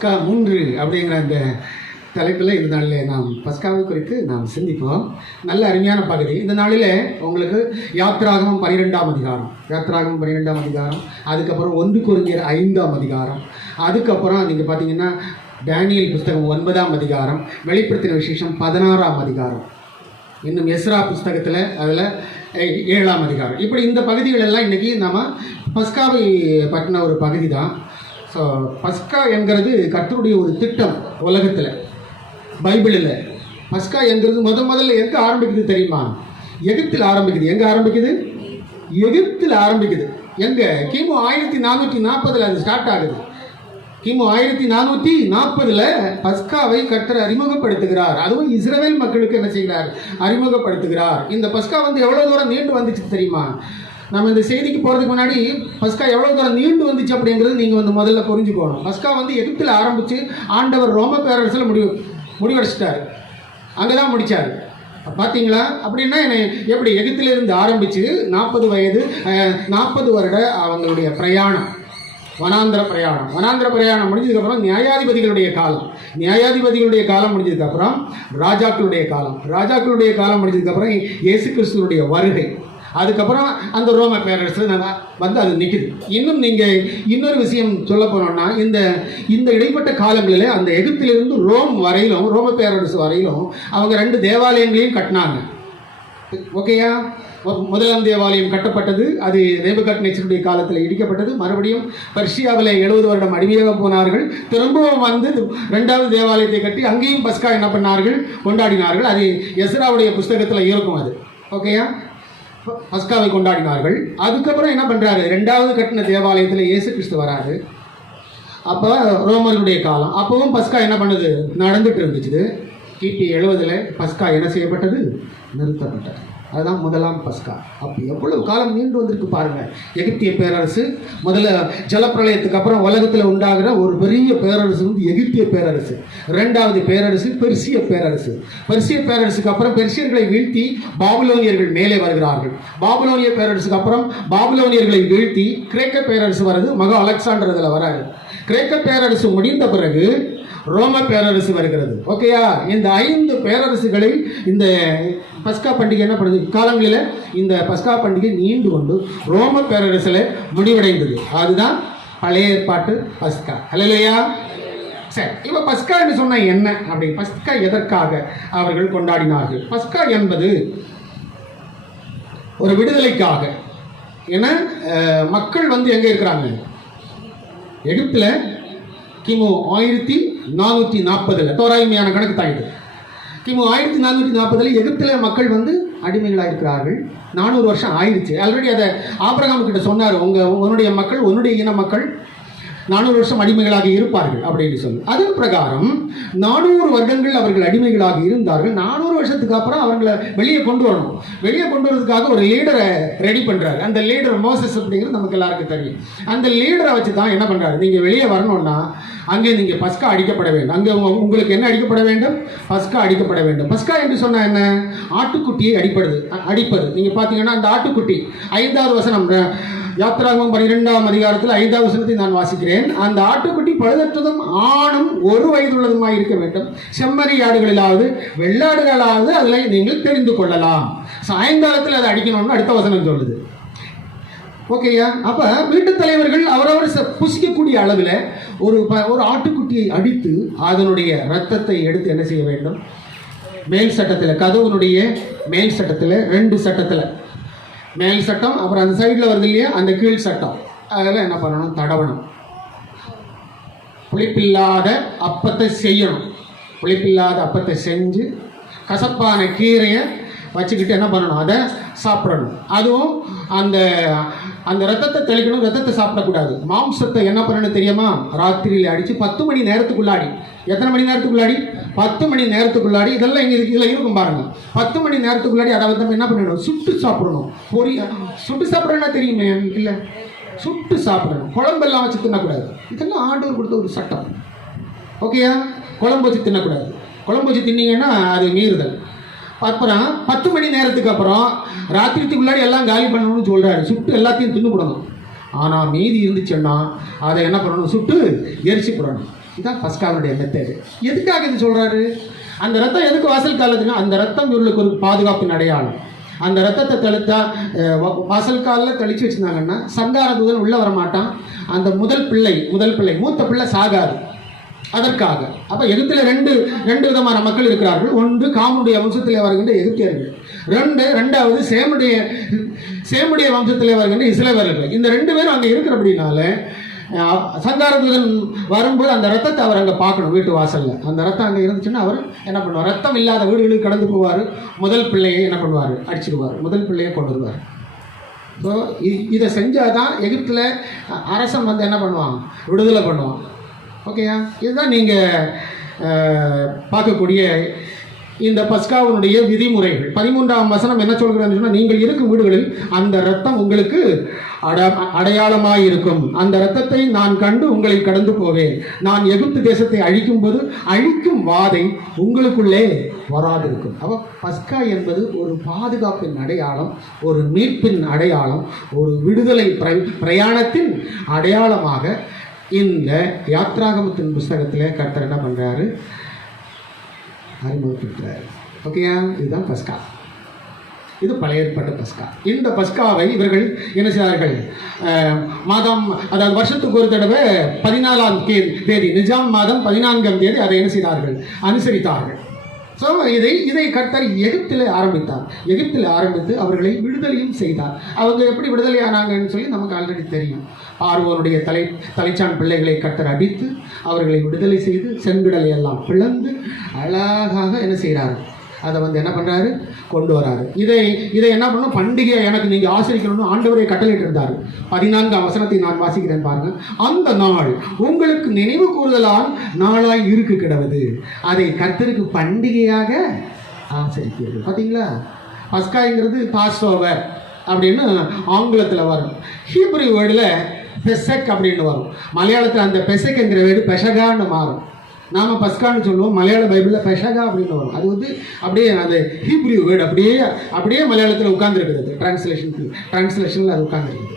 பஸ்கா 3 அப்படிங்கிற அந்த தலைப்பில் இந்த நாளில் நாம் பஸ்காவை குறித்து நாம் சிந்திப்போம். நல்ல அருமையான பகுதி. இந்த நாளில் உங்களுக்கு யாத்திராகமம் 12ஆம் அதிகாரம், அதுக்கப்புறம் 1 கொரிந்தியர் 5ஆம் அதிகாரம், அதுக்கப்புறம் நீங்கள் பார்த்தீங்கன்னா டேனியல் புஸ்தகம் 9ஆம் அதிகாரம், வெளிப்படுத்தின விசேஷம் 16ஆம் அதிகாரம், இன்னும் எஸ்ரா புஸ்தகத்தில் அதில் 7ஆம் அதிகாரம். இப்படி இந்த பகுதிகள் எல்லாம் இன்றைக்கி நம்ம பஸ்காவை பற்றின ஒரு பகுதி தான். ஸோ பஸ்கா என்கிறது கர்த்தருடைய ஒரு திட்டம். உலகத்தில் பைபிளில் பஸ்கா என்கிறது முதல்ல எங்கே ஆரம்பிக்குது தெரியுமா? எகிப்தில் ஆரம்பிக்குது. எங்கே ஆரம்பிக்குது? எகிப்தில் ஆரம்பிக்குது. எங்கே? கிமு 1440 அது ஸ்டார்ட் ஆகுது. கிமு 1440 பஸ்காவை கர்த்தர் அறிமுகப்படுத்துகிறார். அதுவும் இஸ்ரவேல் மக்களுக்கு என்ன செய்கிறார்? அறிமுகப்படுத்துகிறார். இந்த பஸ்கா எவ்வளோ தூரம் நீண்டு வந்துச்சு தெரியுமா? நம்ம இந்த செய்திக்கு போகிறதுக்கு முன்னாடி பஸ்கா எவ்வளோ தூரம் நீண்டு வந்துச்சு அப்படிங்கிறது நீங்கள் முதல்ல புரிஞ்சுக்கணும். பஸ்கா எகிப்தில் ஆரம்பித்து ஆண்டவர் ரோம பேரரசில் முடிவடைச்சிட்டார். அங்கே தான் முடித்தார். பார்த்தீங்களா? அப்படின்னா எப்படி எகிப்திலிருந்து ஆரம்பித்து 40 வயது 40 வருட அவங்களுடைய பிரயாணம், வனாந்திர பிரயாணம் முடிஞ்சதுக்கப்புறம் நியாயாதிபதிகளுடைய காலம் முடிஞ்சதுக்கப்புறம் ராஜாக்களுடைய காலம் முடிஞ்சதுக்கப்புறம் இயேசு கிறிஸ்துவனுடைய வருகை, அதுக்கப்புறம் அந்த ரோம பேரரசு அது நிற்குது. இன்னும் நீங்கள் இன்னொரு விஷயம் சொல்ல போனோம்னா, இந்த இடைப்பட்ட காலங்களில் அந்த எகிப்திலிருந்து ரோம பேரரசு வரையிலும் அவங்க 2 தேவாலயங்களையும் கட்டினாங்க. ஓகேயா? முதலாம் தேவாலயம் கட்டப்பட்டது. அது நேபுகாத்நேச்சருடைய காலத்தில் இடிக்கப்பட்டது. மறுபடியும் பர்ஷியாவில் 70 வருடம் அடிமையாக போனார்கள். திரும்பவும் 2வது தேவாலயத்தை கட்டி அங்கேயும் பஸ்கா என்ன பண்ணார்கள்? கொண்டாடினார்கள். அது எஸ்ராவுடைய புஸ்தகத்தில் இருக்கும். அது ஓகேயா? பஸ்காவை கொண்டாடினார்கள். அதுக்கப்புறம் என்ன பண்ணுறாரு? 2வது கட்டின தேவாலயத்தில் இயேசு கிறிஸ்து வராரு. அப்போ ரோமர்களுடைய காலம். அப்போவும் பஸ்கா என்ன பண்ணுது? நடந்துட்டு இருந்துச்சு. கிபி 70 பஸ்கா என்ன செய்யப்பட்டது? நிறுத்தப்பட்டது. அதுதான் முதலாம் பஸ்கா. அப்போ எவ்வளவு காலம் நீண்டு வந்திருக்கு பாருங்கள். எகிப்திய பேரரசு முதல்ல ஜலப்பிரளயத்துக்கு அப்புறம் உலகத்தில் உண்டாகிற ஒரு பெரிய பேரரசு எகிப்திய பேரரசு. 2வது பேரரசு பெர்சிய பேரரசுக்கு அப்புறம் பெர்சியர்களை வீழ்த்தி பாபிலோனியர்கள் மேலே வருகிறார்கள். பாபிலோனிய பேரரசுக்கு அப்புறம் பாபிலோனியர்களை வீழ்த்தி கிரேக்க பேரரசு வருது. மகா அலெக்சாண்டர் அதில் வராரு. கிரேக்க பேரரசு முடிந்த பிறகு ரோம பேரரசு வருகிறது. ஓகேயா? இந்த 5 பேரரசுகளில் இந்த பஸ்கா பண்டிகை என்ன பண்ணுது? காலங்களில் இந்த பஸ்கா பண்டிகை நீண்டு கொண்டு ரோம பேரரசில் முடிவடைந்தது. அதுதான் பழைய ஏற்பாட்டு பஸ்கா. அல்லையா? சரி, இப்போ பஸ்கா என்று சொன்னால் என்ன அப்படி? பஸ்கா எதற்காக அவர்கள் கொண்டாடினார்கள்? பஸ்கா என்பது ஒரு விடுதலைக்காக. ஏன்னா மக்கள் எங்கே இருக்கிறாங்க? எகிப்தில் கிமு 1440 தோராயமையான கணக்கு தான் இது. கிமு 1440 எகிப்தில் மக்கள் அடிமைகளாக இருக்கிறார்கள். 400 வருஷம் ஆயிடுச்சு. ஆல்ரெடி அதை ஆபிரகாம் கிட்ட சொன்னார், உன்னுடைய மக்கள், உன்னுடைய இன மக்கள் 400 வருஷம் அடிமைகளாக இருப்பார்கள் அப்படின்னு சொல்லி. அதன் பிரகாரம் 400 வருடங்கள் அவர்கள் அடிமைகளாக இருந்தார்கள். 400 வருஷத்துக்கு அப்புறம் அவர்களை வெளியே கொண்டு வரதுக்காக ஒரு லீடரை ரெடி பண்ணுறாரு. அந்த லீடர் மோசஸ் அப்படிங்கிறது நமக்கு எல்லாருக்கும் தெரியும். அந்த லீடரை வச்சு தான் என்ன பண்ணுறாரு? நீங்கள் வெளியே வரணும்னா அங்கே நீங்கள் பஸ்கா அடிக்கப்பட வேண்டும். அங்கே உங்களுக்கு என்ன அடிக்கப்பட வேண்டும்? பஸ்கா அடிக்கப்பட வேண்டும். பஸ்கா என்று சொன்னால் என்ன? ஆட்டுக்குட்டியை அடிப்பது. நீங்கள் பார்த்தீங்கன்னா அந்த ஆட்டுக்குட்டி 5வது வசனம், யாத்திராகமம் 12ஆம் அதிகாரத்தில் 5வது வசனத்தை நான் வாசிக்கிறேன். அந்த ஆட்டுக்குட்டி பழுதற்றதும் ஆணும் 1 வயதுள்ளதுமாய் இருக்க வேண்டும். செம்மறி ஆடுகளிலாவது வெள்ளாடுகளாவது அதில் நீங்கள் தெரிந்து கொள்ளலாம். சாயங்காலத்தில் அதை அடிக்கணும்னு அடுத்த வசனம் சொல்லுது. ஓகேயா? அப்போ வீட்டுத் தலைவர்கள் அவரவர் புசிக்கக்கூடிய அளவில் ஒரு ஆட்டுக்குட்டியை அடித்து அதனுடைய இரத்தத்தை எடுத்து என்ன செய்ய வேண்டும்? மேல் சட்டத்தில், கதவுனுடைய மேல் சட்டத்தில் 2 சட்டத்தில், மேல் சட்டம் அப்புறம் அந்த சைடில் வருது இல்லையா, அந்த கீழ் சட்டம், அதெல்லாம் என்ன பண்ணணும்? தடவணும். புளிப்பில்லாத அப்பத்தை செய்யணும். புளிப்பில்லாத அப்பத்தை செஞ்சு கசப்பான கீரையை வச்சுக்கிட்டு என்ன பண்ணணும்? அதை சாப்பிடணும். அதுவும் அந்த ரத்தத்தை தெளிக்கணும். ரத்தத்தை சாப்பிடக்கூடாது. மாம்சத்தை என்ன பண்ணணும் தெரியுமா? ராத்திரியில் அடித்து 10 மணி நேரத்துக்குள்ளாடி. எத்தனை மணி நேரத்துக்குள்ளாடி? 10 மணி நேரத்துக்குள்ளாடி. இதெல்லாம் இதில் இருக்கும் பாருங்கள். 10 மணி நேரத்துக்குள்ளாடி அதை நம்ம என்ன பண்ணணும்? சுட்டு சாப்பிடணும். சுட்டு சாப்பிடணும்னா தெரியுமே? இல்லை, சுட்டு சாப்பிடணும். குழம்பெல்லாம் வச்சு தின்னக்கூடாது. இதெல்லாம் ஆண்டவர் கொடுத்த ஒரு சட்டம். ஓகேயா? குழம்பு வச்சு தின்னக்கூடாது. குழம்பு வச்சு தின்னீங்கன்னா அது மீறுதல். அப்புறம் 10 மணி நேரத்துக்கு அப்புறம் ராத்திரிக்குள்ளாடி எல்லாம் காலி பண்ணணும்னு சொல்கிறாரு. சுட்டு எல்லாத்தையும் தின்னு போடணும். ஆனால் மீதி இருந்துச்சுன்னா அதை என்ன பண்ணணும்? சுட்டு எரிச்சு போடணும். இதுதான் பஸ்காவுடைய மெத்தேடு. எதுக்காக இது சொல்கிறாரு? அந்த ரத்தம் எதுக்கு வாசல் காலத்துக்கு? அந்த ரத்தம் இவர்களுக்கு ஒரு பாதுகாப்பின் அடையாளம். அந்த ரத்தத்தை தெளித்தா வாசல் காலில் தெளித்து வச்சுருந்தாங்கன்னா சங்கார தூதன் உள்ளே வரமாட்டான். அந்த முதல் பிள்ளை மூத்த பிள்ளை சாகாது. அதற்காக அப்போ எகிப்தில் ரெண்டு விதமான மக்கள் இருக்கிறார்கள். ஒன்று காமுடைய வம்சத்திலே வருகின்ற எகிப்தியர்கள், ரெண்டாவது சேமுடைய வம்சத்திலே வருகின்ற இஸ்ரவேலர்கள். இந்த 2 பேரும் அங்கே இருக்கிறபடினால சங்காரதூதன் வரும்போது அந்த ரத்தத்தை அவர் அங்கே பார்க்கணும். வீட்டு வாசலில் அந்த ரத்தம் அங்கே இருந்துச்சுன்னா அவர் என்ன பண்ணுவார்? ரத்தம் இல்லாத வீடுகளுக்கு கடந்து போவார். முதல் பிள்ளையை என்ன பண்ணுவார்? அடிச்சிடுவார். முதல் பிள்ளையை கொண்டு வருவார். ஸோ இதை செஞ்சால் தான் எகிப்தில் அரசன் வந்து என்ன பண்ணுவான்? விடுதலை பண்ணுவான். ஓகேயா? இதுதான் நீங்கள் பார்க்கக்கூடிய இந்த பஸ்காவினுடைய விதிமுறைகள். 13ஆம் வசனம் என்ன சொல்கிறான்னு சொன்னால், நீங்கள் இருக்கும் வீடுகளில் அந்த இரத்தம் உங்களுக்கு அடையாளமாக இருக்கும். அந்த இரத்தத்தை நான் கண்டு உங்களை கடந்து போவேன். நான் எகிப்து தேசத்தை அழிக்கும் போது அழிக்கும் வாதை உங்களுக்குள்ளே வராதிருக்கும். அப்போ பஸ்கா என்பது ஒரு பாதுகாப்பின் அடையாளம், ஒரு மீட்பின் அடையாளம், ஒரு விடுதலை பிரயாணத்தின் அடையாளமாக இந்த யாத்ராகமத்தின் புஸ்தகத்தில் கர்த்தர் என்ன பண்ணுறாரு? அறிமுகப்படுத்துறாரு. ஓகேயா? இதுதான் பஸ்கா. இது பழைய ஏற்பாட்டு பஸ்கா. இந்த பஸ்காவை இவர்கள் என்ன செய்தார்கள்? மாதம், அதாவது வருஷத்துக்கு ஒரு தடவை 14ஆம் தேதி, நிஜாம் மாதம் 14ஆம் தேதி அதை என்ன செய்தார்கள்? அனுசரித்தார்கள். ஸோ இதை கர்த்தர் எகிப்தில் ஆரம்பித்தார். எகிப்தில் ஆரம்பித்து அவர்களை விடுதலையும் செய்தார். அவங்க எப்படி விடுதலை ஆனாங்கன்னு சொல்லி நமக்கு ஆல்ரெடி தெரியும். பார்வோனுடைய தலைச்சான் பிள்ளைகளை கர்த்தர் அடித்து அவர்களை விடுதலை செய்து செங்கடலை எல்லாம் பிளந்து அழகாக என்ன செய்கிறாரு? அதை வந்து என்ன பண்ணுறாரு? கொண்டு வராரு. இதை என்ன பண்ணணும்? பண்டிகை எனக்கு நீங்கள் ஆசிரிக்கணும்னு ஆண்டவரை கட்டளையிட்டு இருந்தார். 14ஆம் வசனத்தை நான் வாசிக்கிறேன் பாருங்க. அந்த நாள் உங்களுக்கு நினைவு கூறுதலால் நாளாய் இருக்கு கிடவது, அதை கர்த்தருக்கு பண்டிகையாக ஆசரிக்கிறது. பார்த்தீங்களா? பஸ்காங்கிறது பாஸ் ஓவர் அப்படின்னு ஆங்கிலத்தில் வரும். ஹீப்ரு வேர்டில் பெசக் அப்படின்னு வரும். மலையாளத்தில் அந்த பெசக்ங்கிற வேர்டு பெஷகான்னு மாறும். நாம் பஸ்கான்னு சொல்லுவோம், மலையாள பைபிளில் பெஷகா அப்படின்னு வரும். அது வந்து அப்படியே அந்த ஹீப்ரு வேர்டு அப்படியே மலையாளத்தில் உட்கார்ந்துருக்குது. டிரான்ஸ்லேஷனில் அது உட்கார்ந்துருக்குது.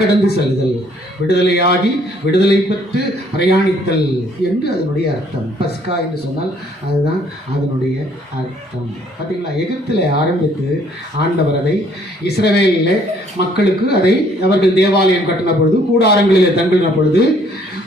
கடந்து செல்லுதல், விடுதலையாகி விடுதலை பெற்று பிரயாணித்தல் என்று அதனுடைய அர்த்தம். பஸ்கா என்று சொன்னால் அதுதான் அதனுடைய அர்த்தம். பார்த்தீங்களா? எகிப்தில் ஆரம்பித்து ஆண்டவர் அதை இஸ்ரவேலில் மக்களுக்கு அதை அவர்கள் தேவாலயம் கட்டின பொழுது, கூடாரங்களில் தங்கின பொழுது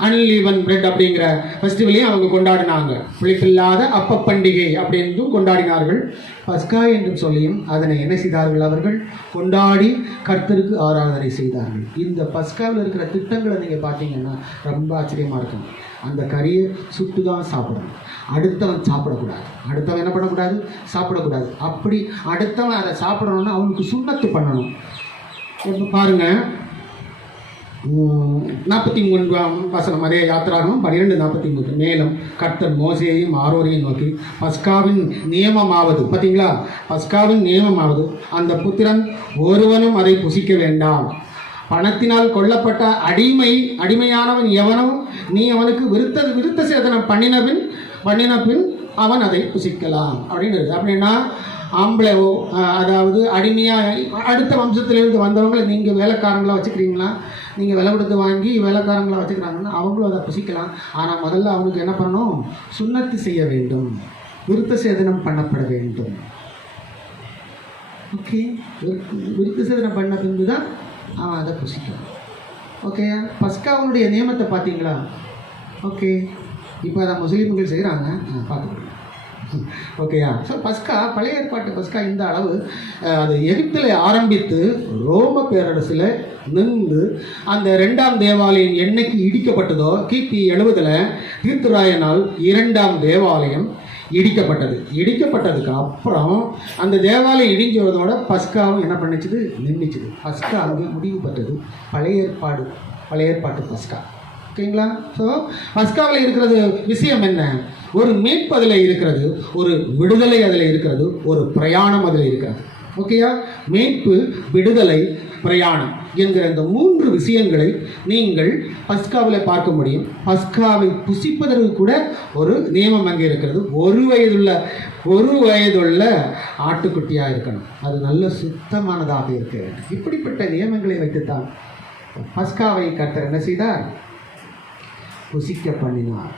அன்லீவன் பிரெட் அப்படிங்கிற ஃபெஸ்டிவலையும் அவங்க கொண்டாடினாங்க. புளிப்பில்லாத அப்ப பண்டிகை அப்படின்றும் கொண்டாடினார்கள். பஸ்கா என்று சொல்லியும் அதனை என்ன செய்தார்கள்? அவர்கள் கொண்டாடி கர்த்தருக்கு ஆராதனை செய்தார்கள். இந்த பஸ்காவில் இருக்கிற திட்டங்களை நீங்கள் பார்த்தீங்கன்னா ரொம்ப ஆச்சரியமாக இருக்கும். அந்த கறியை சுட்டு தான் சாப்பிடணும். அடுத்தவன் சாப்பிடக்கூடாது. அடுத்தவன் என்ன பண்ணக்கூடாது? சாப்பிடக்கூடாது. அப்படி அடுத்தவன் அதை சாப்பிடணும்னா அவனுக்கு சுண்ணத்து பண்ணணும். பாருங்கள், 43ஆம் வசனம், அதே யாத்திராகமம் 12:43. மேலும் கர்த்தர் மோசேயையும் ஆரோரையும் நோக்கி, பஸ்காவின் நியமமாவது, பார்த்தீங்களா? பஸ்காவின் நியமமாவது, அந்த புத்திரன் ஒருவனும் அதை புசிக்க வேண்டாம். பணத்தினால் கொல்லப்பட்ட அடிமையானவன் எவனும் நீ அவனுக்கு விருத்த சேதனம் பண்ணின பின் அவன் அதை புசிக்கலாம் அப்படின்னு. அப்படின்னா ஆம்பளைவோ, அதாவது அடிமையாக அடுத்த வம்சத்திலிருந்து வந்தவங்களை நீங்கள் வேலைக்காரங்களாக வச்சுக்கிறீங்களா? நீங்கள் விலை கொடுத்து வாங்கி வேலைக்காரங்களாக வச்சுக்கிறாங்கன்னா அவங்களும் அதை புசிக்கலாம். ஆனால் முதல்ல அவனுக்கு என்ன பண்ணணும்? சுண்ணத்து செய்ய வேண்டும், விருத்த சேதனம் பண்ணப்பட வேண்டும். ஓகே, விருத்த சேதனம் பண்ண பின்பு தான் அவன் அதை புசிக்கலாம். ஓகே, பஸ்காவுடைய நியமத்தை பார்த்தீங்களா? ஓகே, இப்போ அதை முஸ்லீம்கள் செய்கிறாங்க, பார்த்துக்கலாம். ஓகேயா? ஸோ பஸ்கா, பழைய ஏற்பாட்டு பஸ்கா இந்த அளவு அது எகிப்தில் ஆரம்பித்து ரோம பேரரசில் நின்று அந்த 2ஆம் தேவாலயம் என்னைக்கு இடிக்கப்பட்டதோ, கிபி 70 தீர்த்துராயனால் 2ஆம் தேவாலயம் இடிக்கப்பட்டது. இடிக்கப்பட்டதுக்கு அப்புறம் அந்த தேவாலயம் இடிஞ்சதோட பஸ்காவும் என்ன பண்ணிச்சுது? நின்றுச்சுது. பஸ்கா அங்கே முடிவு பெற்றது. பழைய ஏற்பாட்டு பஸ்கா. ஓகேங்களா? ஸோ பஸ்காவில் இருக்கிறது விஷயம் என்ன? ஒரு மீட்பு அதில் இருக்கிறது, ஒரு விடுதலை அதில் இருக்கிறது, ஒரு பிரயாணம் அதில் இருக்கிறது. ஓகேயா? மீட்பு, விடுதலை, பிரயாணம் என்கிற இந்த 3 விஷயங்களை நீங்கள் பஸ்காவில் பார்க்க முடியும். பஸ்காவை புசிப்பதற்கு கூட ஒரு நியமம் அங்கே இருக்கிறது. ஒரு வயதுள்ள ஆட்டுக்குட்டியாக இருக்கணும். அது நல்ல சுத்தமானதாக இருக்க வேண்டும். இப்படிப்பட்ட நியமங்களை வைத்துத்தான் பஸ்காவை கர்த்தர் என்ன செய்தார்? புசிக்க பண்ணினார்.